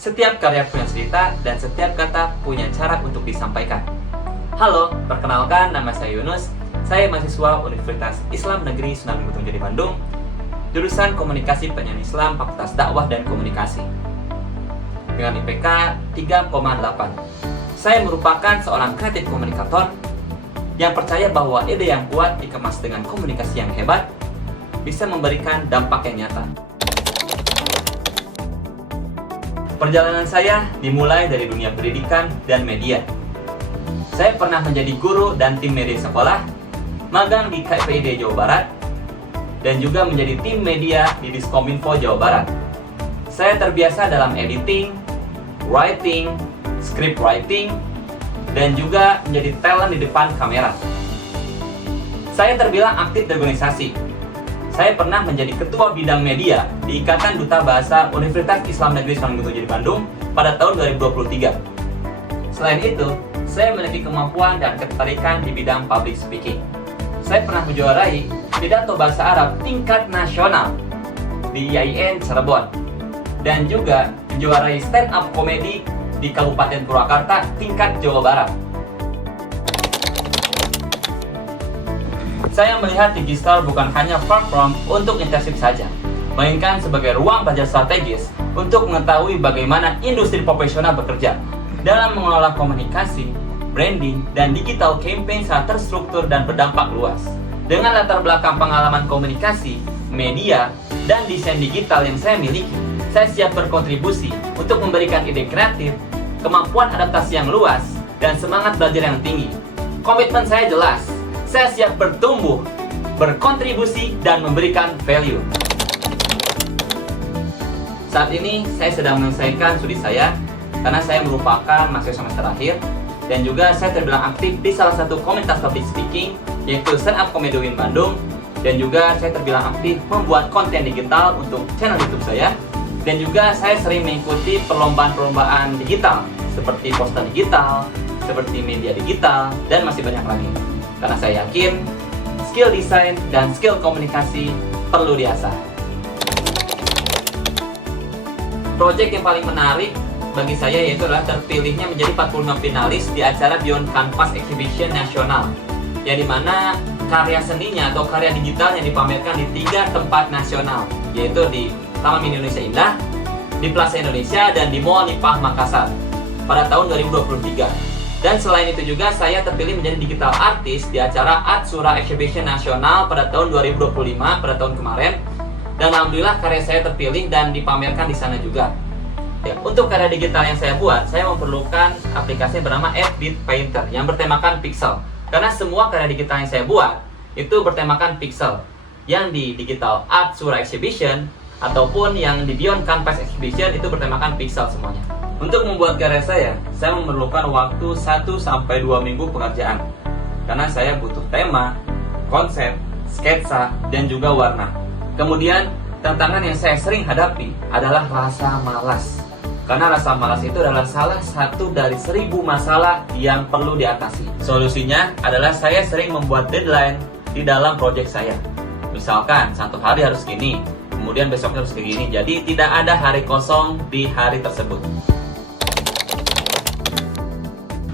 Setiap karya punya cerita dan setiap kata punya cara untuk disampaikan. Halo, perkenalkan nama saya Yunus. Saya mahasiswa Universitas Islam Negeri Sunan Gunung Jati Bandung, jurusan Komunikasi Penyiaran Islam, Fakultas Dakwah dan Komunikasi. Dengan IPK 3,8. Saya merupakan seorang kreatif komunikator yang percaya bahwa ide yang kuat dikemas dengan komunikasi yang hebat bisa memberikan dampak yang nyata. Perjalanan saya dimulai dari dunia pendidikan dan media. Saya pernah menjadi guru dan tim media sekolah, magang di KPID Jawa Barat, dan juga menjadi tim media di Diskominfo Jawa Barat. Saya terbiasa dalam editing, writing, script writing, dan juga menjadi talent di depan kamera. Saya terbilang aktif di organisasi. Saya pernah menjadi ketua bidang media di Ikatan Duta Bahasa Universitas Islam Negeri Sunan Gunung Jati Bandung pada tahun 2023. Selain itu, saya memiliki kemampuan dan ketertarikan di bidang public speaking. Saya pernah menjuarai pidato bahasa Arab tingkat nasional di IAIN Cirebon dan juga menjuarai stand up komedi di Kabupaten Purwakarta tingkat Jawa Barat. Saya melihat digital bukan hanya platform untuk internship saja, melainkan sebagai ruang belajar strategis untuk mengetahui bagaimana industri profesional bekerja dalam mengelola komunikasi, branding, dan digital campaign secara terstruktur dan berdampak luas. Dengan latar belakang pengalaman komunikasi, media, dan desain digital yang saya miliki, saya siap berkontribusi untuk memberikan ide kreatif, kemampuan adaptasi yang luas, dan semangat belajar yang tinggi. Komitmen saya jelas. Saya siap bertumbuh, berkontribusi, dan memberikan value. Saat ini, saya sedang menyelesaikan studi saya karena saya merupakan mahasiswa semester akhir dan juga saya terbilang aktif di salah satu komunitas public speaking yaitu Stand Up Comedy Win Bandung, dan juga saya terbilang aktif membuat konten digital untuk channel YouTube saya, dan juga saya sering mengikuti perlombaan-perlombaan digital seperti poster digital, seperti media digital, dan masih banyak lagi. Karena saya yakin skill desain dan skill komunikasi perlu diasah. Project yang paling menarik bagi saya yaitu adalah terpilihnya menjadi 45 finalis di acara Beyond Canvas Exhibition Nasional, yang dimana karya seninya atau karya digitalnya dipamerkan di 3 tempat nasional, yaitu di Taman Mini Indonesia Indah, di Plaza Indonesia, dan di Mall Nipah Makassar pada tahun 2023. Dan selain itu juga saya terpilih menjadi digital artist di acara Atsura Exhibition Nasional pada tahun 2025, pada tahun kemarin. Dan alhamdulillah karya saya terpilih dan dipamerkan di sana juga. Ya, untuk karya digital yang saya buat, saya memerlukan aplikasi bernama Edit Painter yang bertemakan pixel. Karena semua karya digital yang saya buat itu bertemakan pixel. Yang di Digital Atsura Exhibition ataupun yang di Beyond Canvas Exhibition itu bertemakan pixel semuanya. Untuk membuat karya saya memerlukan waktu 1-2 minggu pengerjaan. Karena saya butuh tema, konsep, sketsa, dan juga warna. Kemudian, tantangan yang saya sering hadapi adalah rasa malas. Karena rasa malas itu adalah salah satu dari 1000 masalah yang perlu diatasi. Solusinya adalah saya sering membuat deadline di dalam proyek saya. Misalkan, 1 hari harus gini, kemudian besoknya harus begini. Jadi, tidak ada hari kosong di hari tersebut.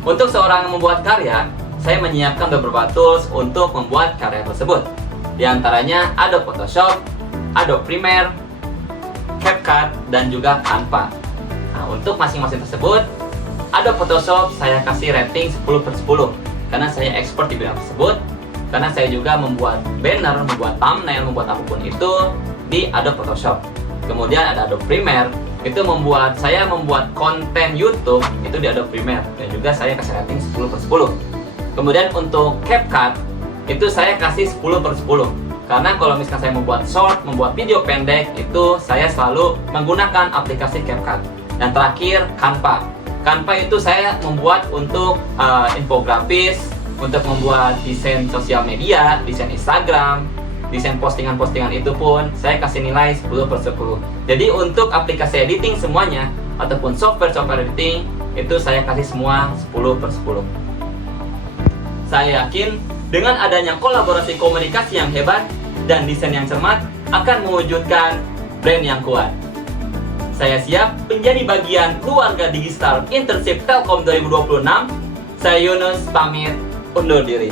Untuk seorang yang membuat karya, saya menyiapkan beberapa tools untuk membuat karya tersebut. Di antaranya Adobe Photoshop, Adobe Premiere, CapCut, dan juga Canva. Nah, untuk masing-masing tersebut, Adobe Photoshop saya kasih rating 10/10 karena saya expert di bidang tersebut. Karena saya juga membuat banner, membuat thumbnail, membuat apapun itu di Adobe Photoshop. Kemudian ada Adobe Premiere, itu saya membuat konten YouTube itu di Adobe Premiere, dan juga saya kasih rating 10/10. Kemudian untuk CapCut itu saya kasih 10/10 karena kalau misalkan saya membuat short, membuat video pendek, itu saya selalu menggunakan aplikasi CapCut. Dan terakhir Canva. Canva itu saya membuat untuk infografis, untuk membuat desain sosial media, desain Instagram, desain postingan-postingan itu pun saya kasih nilai 10/10. Jadi untuk aplikasi editing semuanya ataupun software editing itu saya kasih semua 10/10. Saya yakin dengan adanya kolaborasi komunikasi yang hebat dan desain yang cermat akan mewujudkan brand yang kuat. Saya siap menjadi bagian keluarga digital Internship Telkom 2026. Saya Yunus pamit undur diri.